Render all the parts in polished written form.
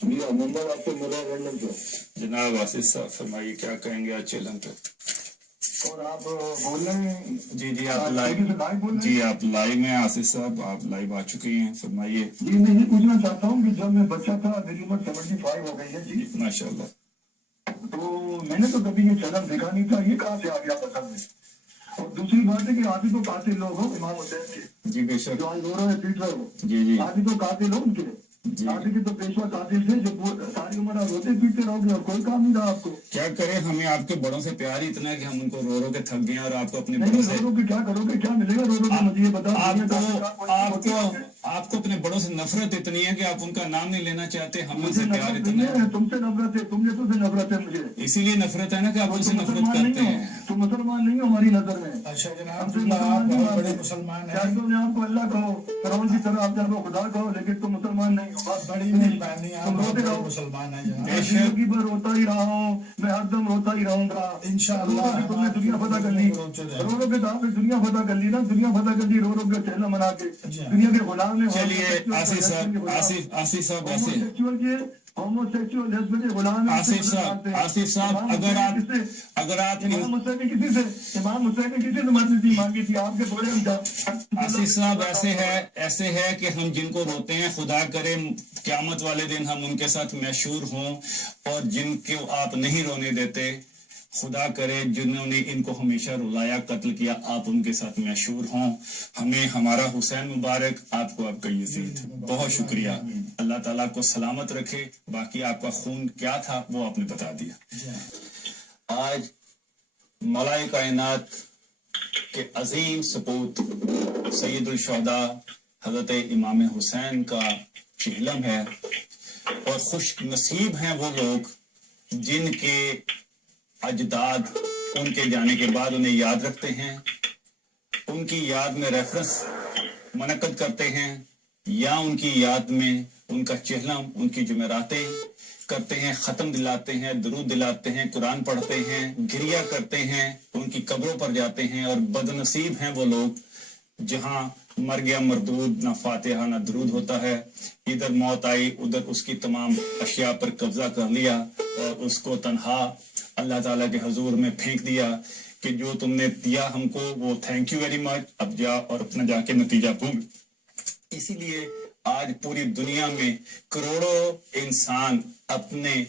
جی number آپ کو ملا لندن سے جناب آصف صاحب فرمائیے کیا کہیں گے آج چیلنج پہ؟ اور آپ بول رہے ہیں جی آپ لائیو جی آپ لائیو میں آصف صاحب آپ لائیو آ چکے ہیں فرمائیے. جی میں یہ پوچھنا چاہتا ہوں کہ جب میں بچہ تھا میری عمر 75 ہو گئی ہے جی ماشاء اللہ. تو میں نے تو کبھی یہ چیلنج دیکھا نہیں تھا یہ کہاں سے آ گیا پسند میں. اور دوسری بات ہے کہ آدھی تو قاتل لوگ ہو امام حسین کے جی بے شک جو آج رو رہے ہیں پیٹ رہے ہو جی آدھی تو قاتل ہو ان کے جی آدھی کے تو پیشوا قاتل تھے جو ساری عمر آپ روتے پیٹتے رہو گے اور کوئی کام نہیں رہا آپ کو. کیا کریں ہمیں آپ کے بڑوں سے پیار اتنا ہے کہ ہم ان کو رو رو کے تھک گئے اور آپ کو اپنے نہیں بڑوں سے رو رو کے کیا کرو گے کیا ملے گا رو رو کے مجھے یہ بتا آپ کو اپنے بڑوں سے نفرت اتنی ہے کہ آپ ان کا نام نہیں لینا چاہتے. ہم ان سے مجھے پیار نفرت اتنا نہیں ہے ہے تم سے نفرت ہے تم جیسوں سے نفرت ہے مجھے اسی لیے نفرت ہے نا کہ آپ ان سے نفرت مسلمان کرتے نہیں ہیں. ہو تم مسلمان نہیں ہو ہماری نظر میں. اچھا جناب ہم سے آپ مسلمان نہیں بہت بڑے ہو مسلمان ہیں. چاہے تم نے آپ کو اللہ کہو فرعون کی طرح آپ چاہے خدا کہو لیکن تم مسلمان نہیں ہو. بس بڑی مہربانی آپ تم بہت روتے بڑے رہو. مسلمان ہیں میں جناب. زندگی بھر روتا ہی رہا ہوں میں ہر دم روتا ہی رہوں گا انشاءاللہ تم نے دنیا فتح کر لی رو رو کے تو آپ نے دنیا فتح کر لی نا دنیا فتح کر لی رو رو کے چہلہ منا کے دنیا کے غلام نے چلیے آصف صاحب ایسے آصف صاحب اگر آپ امام حسین نے کسی سے مدد نہیں مانگی تھی آپ کے بڑے آصف صاحب ایسے ہے کہ ہم جن کو روتے ہیں خدا کرے قیامت والے دن ہم ان کے ساتھ محشور ہوں اور جن کو آپ نہیں رونے دیتے خدا کرے جنہوں نے ان کو ہمیشہ رلایا قتل کیا آپ ان کے ساتھ محشور ہوں. ہمیں ہمارا حسین مبارک آپ کو آپ کا یزید. بہت شکریہ اللہ تعالیٰ کو سلامت رکھے. باقی آپ کا خون کیا تھا وہ آپ نے بتا دیا. آج مولائے کائنات کے عظیم سپوت سید الشہداء حضرت امام حسین کا چہلم ہے اور خوش نصیب ہیں وہ لوگ جن کے اجداد ان کے جانے کے بعد انہیں یاد رکھتے ہیں ان کی یاد میں ریفرنس منعقد کرتے ہیں یا ان کی یاد میں ان کا چہلم ان کی جمعراتیں کرتے ہیں ختم دلاتے ہیں درود دلاتے ہیں قرآن پڑھتے ہیں گریہ کرتے ہیں ان کی قبروں پر جاتے ہیں. اور بد نصیب ہیں وہ لوگ جہاں مر گیا مردود نہ فاتحہ نہ درود ہوتا ہے. ادھر موت آئی ادھر اس کی تمام اشیاء پر قبضہ کر لیا اور اس کو تنہا اللہ تعالیٰ کے حضور میں پھینک دیا کہ جو تم نے دیا ہم کو وہ تھینک یو ویری مچ اب جا اور اپنا جا کے نتیجہ بھوگ. اسی لیے آج پوری دنیا میں کروڑوں انسان اپنے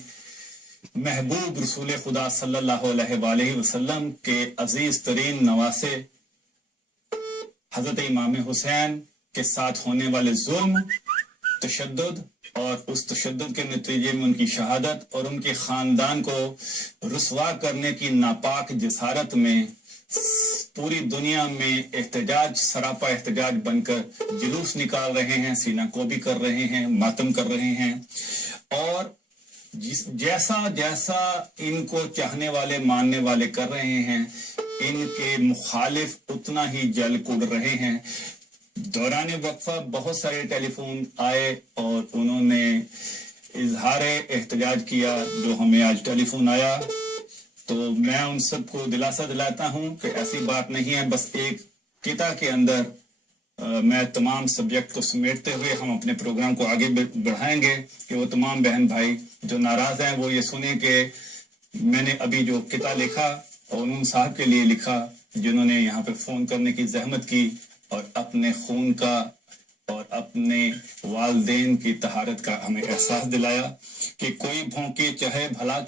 محبوب رسول خدا صلی اللہ علیہ وآلہ وسلم کے عزیز ترین نواسے حضرت امام حسین کے ساتھ ہونے والے ظلم تشدد اور اس تشدد کے نتیجے میں ان کی شہادت اور ان کے خاندان کو رسوا کرنے کی ناپاک جسارت میں پوری دنیا میں احتجاج سراپا احتجاج بن کر جلوس نکال رہے ہیں سینہ کوبی کر رہے ہیں ماتم کر رہے ہیں. اور جیسا ان کو چاہنے والے ماننے والے کر رہے ہیں ان کے مخالف اتنا ہی جل کڑ رہے ہیں. دوران وقفہ بہت سارے ٹیلی فون آئے اور انہوں نے اظہار احتجاج کیا جو ہمیں آج ٹیلی فون آیا تو میں ان سب کو دلاسا دلاتا ہوں کہ ایسی بات نہیں ہے. بس ایک قطعہ کے اندر میں تمام سبجیکٹ کو سمیٹتے ہوئے ہم اپنے پروگرام کو آگے بڑھائیں گے کہ وہ تمام بہن بھائی جو ناراض ہیں وہ یہ سنیں کہ میں نے ابھی جو قطعہ لکھا اور انہوں صاحب کے لیے لکھا جنہوں نے یہاں پہ فون کرنے کی زحمت کی اور اپنے خون کا اور اپنے والدین کی طہارت کا ہمیں احساس دلایا کہ کوئی بھونکے چاہے بھلا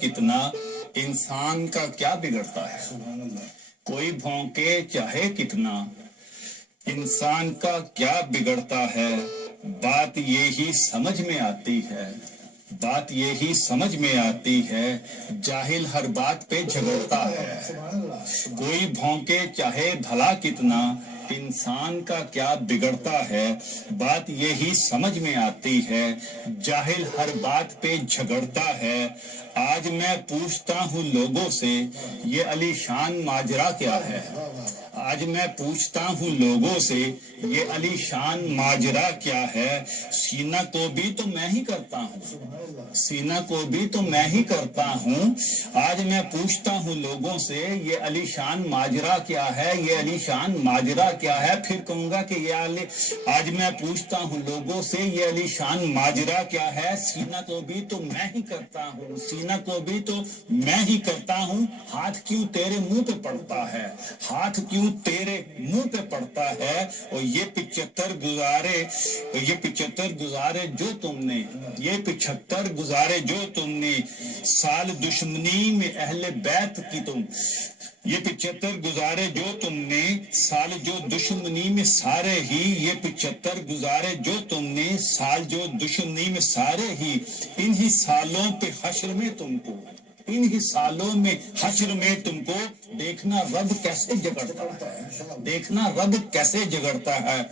کتنا انسان کا کیا بگڑتا ہے. کوئی بھونکے چاہے کتنا انسان کا کیا بگڑتا ہے. بات یہی سمجھ میں آتی ہے جاہل ہر بات پہ جھگڑتا ہے. کوئی بھونکے چاہے بھلا کتنا انسان کا کیا بگڑتا ہے. بات یہی سمجھ میں آتی ہے جاہل ہر بات پہ جھگڑتا ہے. آج میں پوچھتا ہوں لوگوں سے یہ علی شان ماجرا کیا ہے. آج میں پوچھتا ہوں لوگوں سے یہ علی شان ماجرا کیا ہے. سینہ کو بھی تو میں ہی کرتا ہوں آج میں پوچھتا ہوں لوگوں سے یہ علی شان ماجرا کیا ہے. یہ علی شان ماجرا کیا ہے، پھر کہوں گا کہ یہ آج میں پوچھتا ہوں لوگوں سے یہ علی شان ماجرا کیا ہے، سینہ کو بھی تو میں ہی کرتا ہوں، سینہ کو بھی تو میں ہی کرتا ہوں، ہاتھ کیوں تیرے منہ پہ پڑتا ہے، ہاتھ کیوں تیرے منہ پہ پڑتا ہے، اور یہ 75 گزارے، یہ 75 گزارے جو تم نے، یہ 75 گزارے جو تم نے، سال دشمنی میں اہل بیت کی تم، یہ 75 گزارے جو تم نے، سال جو دشمنی میں سارے ہی، یہ 75 گزارے جو تم نے، سال جو دشمنی میں سارے ہی، انہی سالوں پہ حشر میں تم کو، انہی سالوں میں حشر میں تم کو دیکھنا رب کیسے جگڑتا ہے، دیکھنا رب کیسے جگڑتا ہے،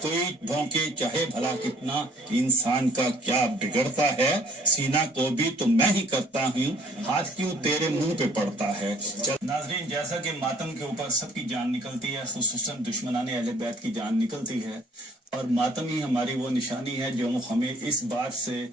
کوئی بھونکے چاہے بھلا کتنا، انسان کا کیا بگڑتا ہے، سینہ کو بھی تو میں ہی کرتا ہوں، ہاتھ کیوں تیرے منہ پہ پڑتا ہے۔ ناظرین، جیسا کہ ماتم کے اوپر سب کی جان نکلتی ہے، خصوصاً دشمنان اہل بیت کی جان نکلتی ہے، اور ماتم ہی ہماری وہ نشانی ہے جو ہمیں اس بات سے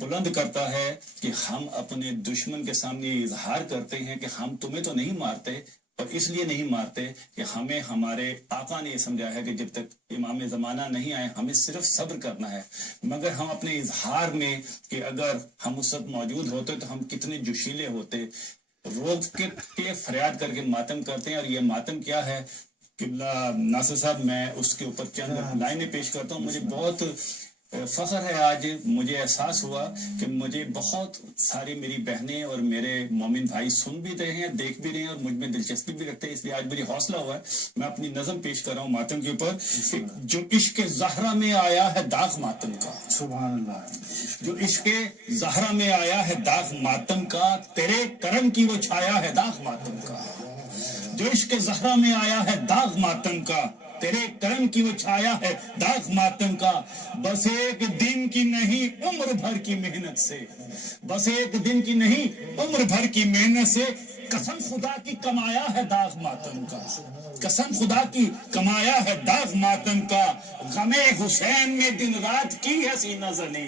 بلند کرتا ہے کہ ہم اپنے دشمن کے سامنے اظہار کرتے ہیں کہ ہم تمہیں تو نہیں مارتے، اور اس لیے نہیں مارتے کہ ہمیں ہمارے آقا نے یہ سمجھا ہے کہ جب تک امام زمانہ نہیں آئے ہمیں صرف صبر کرنا ہے، مگر ہم اپنے اظہار میں کہ اگر ہم اس وقت موجود ہوتے تو ہم کتنے جوشیلے ہوتے، روز کے فریاد کر کے ماتم کرتے ہیں۔ اور یہ ماتم کیا ہے، قبلہ ناصر صاحب، میں اس کے اوپر چند لائنیں پیش کرتا ہوں۔ مجھے بہت فخر ہے، آج مجھے احساس ہوا کہ مجھے بہت ساری میری بہنیں اور میرے مومن بھائی سن بھی رہے ہیں، دیکھ بھی رہے ہیں، اور مجھ میں دلچسپی بھی رکھتے ہیں، اس لیے آج مجھے حوصلہ ہوا ہے، میں اپنی نظم پیش کر رہا ہوں ماتم کے اوپر کہ جو عشق زہرا میں آیا ہے داغ ماتم کا، سبحان اللہ، جو عشق زہرا میں آیا ہے داغ ماتم کا، تیرے کرم کی وہ چھایا ہے داغ ماتم کا، جو عشق زہرا میں آیا ہے داغ ماتم کا، تیرے کرم کی وہ چھایا ہے داغ ماتم کا، بس ایک دن کی نہیں عمر بھر کی محنت سے، بس ایک دن کی نہیں عمر بھر کی محنت سے، قسم خدا کی کمایا ہے داغ ماتم کا، قسم خدا کی کمایا ہے داغ ماتم کا، غم حسین میں دن رات کی ہے سینہ زنی،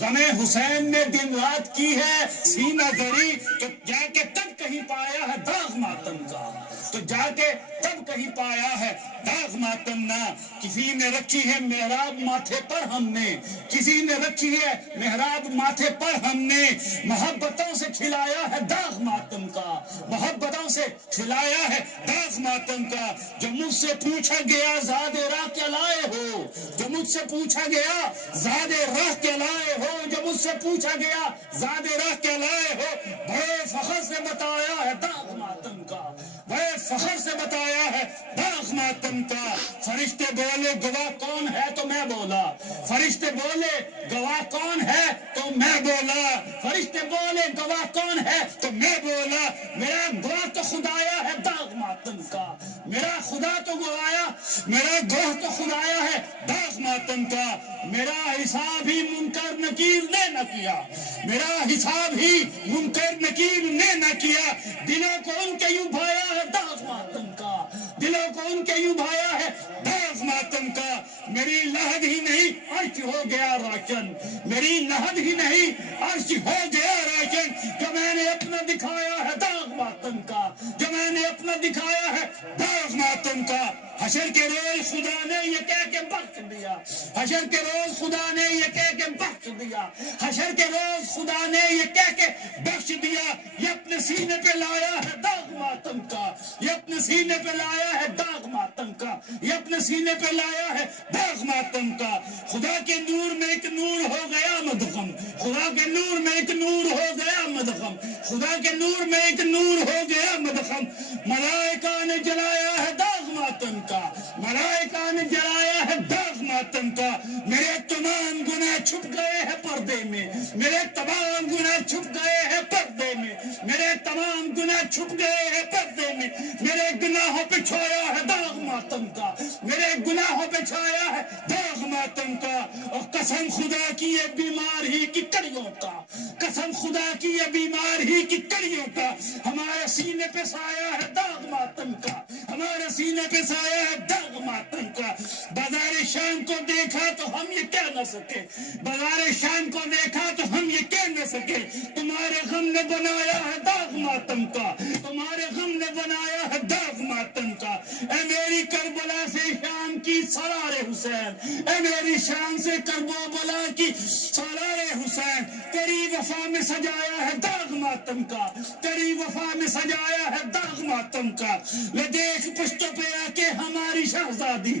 غم حسین میں دن رات کی ہے سینہ زنی، تو جا کے تب کہیں پایا ہے داغ ماتم کا، تو جا کے تب کہیں پایا ہے داغ ماتم نہ، کسی نے رکھی ہے محراب ماتھے پر ہم نے، کسی نے رکھی ہے محراب ماتھے پر ہم نے، محبتوں سے کھلایا ہے داغ ماتم کا، محبتوں سے کھلایا ہے داغ ماتم کا، جو مجھ سے پوچھا گیا زاد راہ کیا لائے ہو، جو مجھ سے پوچھا گیا زاد راہ کیا لائے ہو، جو مجھ سے پوچھا گیا زاد راہ کیا لائے ہو، بڑے فخر سے بتایا ہے داغ ماتم کا، بڑے فخر سے بتایا ہے داغ ماتم کا، فرشتے بولے گواہ کون ہے تو میں بولا، فرشتے بولے گواہ کون ہے تو میں بولا، فرشتے بولے گواہ کون ہے تو میں بولا، میرا گواہ تو خدایا ہے داغ ماتم کا، میرا خدا تو گوایا، میرا گواہ تو خدایا ہے داغ ماتم کا، میرا حساب ہی منکر نکیر نے نہ کیا، میرا حساب ہی منکر نکیر نے نہ کیا، دلوں کو ان کے یوں بھایا ہے داغ ماتم کا، دلوں کو ان کے یوں بھایا ہے داغ ماتم کا، میری لحد ہی نہیں عرش ہو گیا روشن، میری لحد ہی نہیں عرش ہو گیا روشن، جو میں نے اپنا دکھایا ہے داغ ماتم کا، جو میں نے اپنا دکھایا ہے داغ ماتم کا، حشر کے روز خدا نے یہ کہہ کے بخش دیا، حشر کے روز خدا نے یہ کہہ کے بخش دیا، حشر کے روز خدا نے یہ کہہ کے بخش دیا، یہ اپنے سینے پہ لایا ہے داغ ماتم کا، یہ اپنے سینے پہ لایا ہے داغ ماتم کا، یہ اپنے سینے پہ لایا ہے داغ ماتم کا، خدا کے نور میں ایک نور ہو گیا مدغم، خدا کے نور میں ایک نور ہو گیا مدغم، خدا کے نور میں ایک نور ہو گیا مدغم، ملائکہ نے جلایا ہے داغ ماتم کا، ملائکہ نے جلایا ہے داغ ماتم کا، میرے تمام گناہ چھپ گئے ہیں پردے میں، میرے تمام گناہ چھپ گئے ہیں پردے میں، میرے تمام گناہ چھپ گئے ہیں پردے میں، میرے گناہوں پہ چھایا ہے داغ ماتم کا، میرے گناہوں پہ چھایا ہے داغ ماتم کا، اور قسم خدا کی یہ بیمار ہی کی کڑیوں کا، قسم خدا کی یہ بیمار ہی کی کڑیوں کا، ہمارے سینے پہ سایہ ہے داغ ماتم کا، ہمارے سینے پہ سایہ ہے داغ ماتم کا، بازار شام کو دیکھا تو ہم یہ کہہ نہ سکے، بازار شام کو دیکھا تو ہم یہ کہہ نہ سکے، تمہارے غم نے بنایا ہے داغ ماتم کا، تمہارے غم نے بنایا ہے داغ ماتم کا، اے میری کرب کربلا سے شام کی سالار حسین، اے میری شام سے کربلا کی سالار حسین، تیری وفا میں سجایا ہے داغ ماتم کا، تیری وفا میں سجایا ہے داغ ماتم کا، لے دیکھ پشتوں پہ آ کے ہماری شہزادی،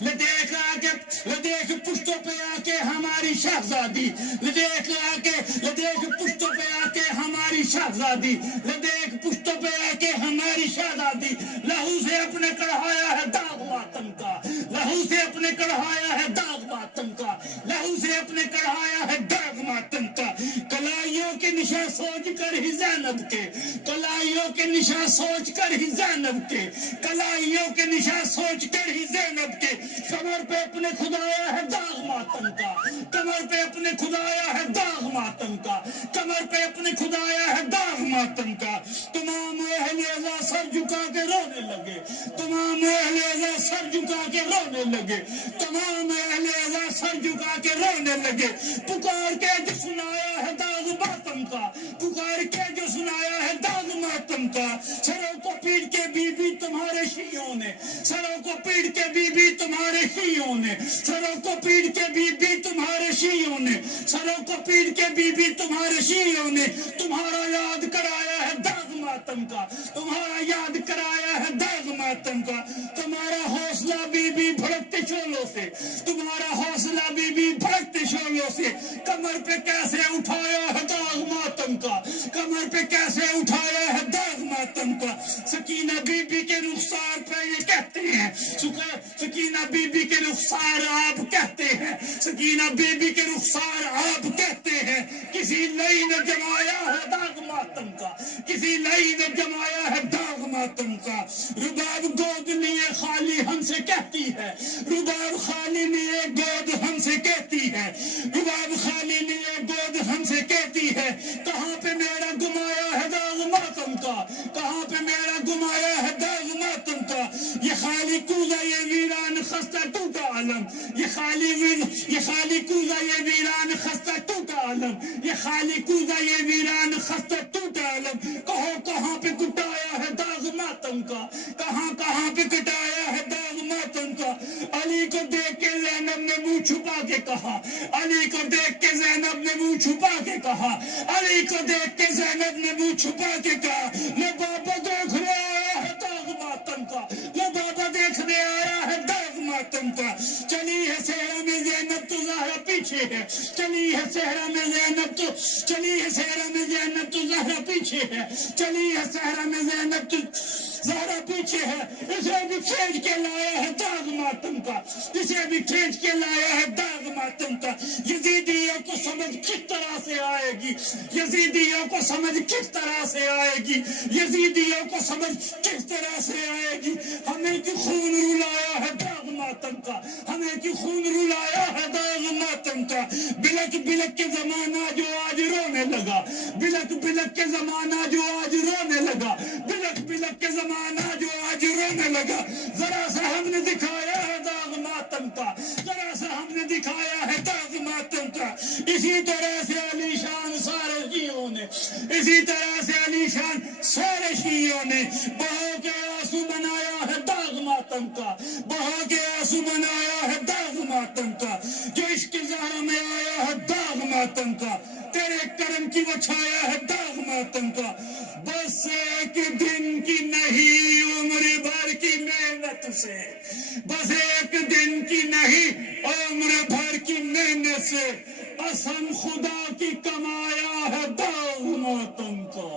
لے دیکھ پشتوں پہ آ کے ہماری شہزادی، لے دیکھ پشتوں پہ آ کے ہماری شہزادی، لے دیکھ پشتوں پہ آ کے ہماری شہزادی، لہو سے اپنے کڑھایا ہے داغ ماتم کا، لہو سے اپنے کڑھایا ہے داغ ماتم کا، لہو سے اپنے کڑھایا ہے داغ ماتم کا، کلائیوں کے نشاں سوچ کر ہی زینب کے، کلائیوں کے نشاں سوچ کر ہی زینب کے، کلائیوں کے نشاں سوچ کر ہی زینب کے، کمر پہ اپنے خدایا ہے داغ ماتم کا، کمر پہ اپنے خدایا ہے داغ ماتم کا، کمر پہ اپنے خدایا ہے داغ ماتم کا، تمام اہل عزا سر جھکا کے رونے لگے، تمام اہل عزا سر جھکا کے رونے لگے، تمام اہل عزا سر جھکا کے رونے لگے، پکار کے جو سنایا ہے داغ ماتم کا، پکار کے جو سنایا ہے داغ ماتم کا، سروں کو پیٹ کے بی بی تمہارے شیعوں نے، سروں کو پیٹ کے بی بی تمہارے شیعوں نے، سروں کو پیٹ کے بی بی تمہارے شیعوں نے، سروں کو پیٹ کے بی بی تمہارے شیعوں نے، تمہارا یاد کرایا ہے داغ ماتم کا، تمہارا یاد کرایا ہے داغ ماتم کا، تمہارا حوصلہ بی بی بھڑکتے شعلوں سے، تمہارا حوصلہ بی بی بھڑکتے شعلوں سے، کمر پہ کیسے اٹھایا ہے داغ ماتم کا، کمر پہ کیسے اٹھایا ہے داغ ماتم کا، سکینہ بی بی کے رخسار پہ یہ کہتے ہیں، سکینہ بی بی کے رخسار آپ کہتے ہیں، سکینہ بی بی کے رخسار آپ کہتے ہیں، کسی لئی نے جمایا ہے داغ ماتم کا، کسی لئی نے جمایا ہے داغ ماتم کا، رباب گود لیے خالی ہم سے کہتی ہے، رباب خالی لیے گود ہم سے کہتی ہے، رباب خالی لیے گود ہم سے کہتی ہے، کہاں پہ میرا گمایا ہے داغ ماتم کا، کہاں پہ میرا گمایا ہے داغ ماتم کا، یہ خالی کوزہ یہ ویران خستہ ٹوٹا علم، یہ خالی کوزہ یہ ویران خستہ ٹوٹا علم، یہ خالی کوزہ یہ ویران خستہ ٹوٹا علم، کہو کہاں پہ کٹایا ہے داغ ماتم کا، کہاں پہ کٹایا ہے داغ ماتم کا، علی کو دیکھ کے زینب نے منہ چھپا کے کہا، علی کو دیکھ کے زینب نے منہ چھپا کے کہا، علی کو دیکھ کے زینب نے منہ چھپا کے کہا، میں بابا دیکھنے آیا ہے داغ ماتم کا، میں بابا دیکھنے آیا ہے داغ ماتم کا، چلی ہے صحرا میں زینب تو زہرا پیچھے ہے، چلی ہے صحرا میں زینب تو، چلی ہے صحرا میں زینب تو زہرا پیچھے ہے، چلی ہے صحرا میں زینب تو زہرا پیچھے ہے، اسے بھی کھینچ کے لایا ہے داغ ماتم کا، اسے بھی کھینچ کے لایا ہے داغ ماتم کا، یزیدیوں کو سمجھ کس طرح سے آئے گی، یزیدیوں کو سمجھ کس طرح سے آئے گی، یزیدیوں کو سمجھ کس طرح سے آئے گی، ہمیں کی خون رلایا ہے داغ ماتم کا، ہمیں کی خون رلایا ہے داغ ماتم کا، بلک بلک کے زمانہ جو آج رونے لگا، بلک بلک کے زمانہ جو آج رونے لگا، بلک بلک کے زمانہ جو آج رونے لگا، ذرا سا ہم نے دکھایا ہے داغ ماتم کا، ذرا سا ہم نے دکھایا ہے داغ ماتم کا، اسی طرح سے علی شان سارے شیعوں نے، اسی طرح سے علی شان سارے شیعوں نے بہو کے آنسو بنایا ہے داغ ماتم کا، بہو کے آنسو بنایا ہے داغ ماتم کا، جو عشق زہرا میں آیا ہے داغ ماتم کا، تیرے کرم کی وچھایا ہے داغ ماتم کا، بس ایک دن کی نہیں عمر بھر کی محنت سے، بس ایک دن کی نہیں عمر بھر کی محنت سے قسم خدا کی کمایا ہے داغ ماتم کا۔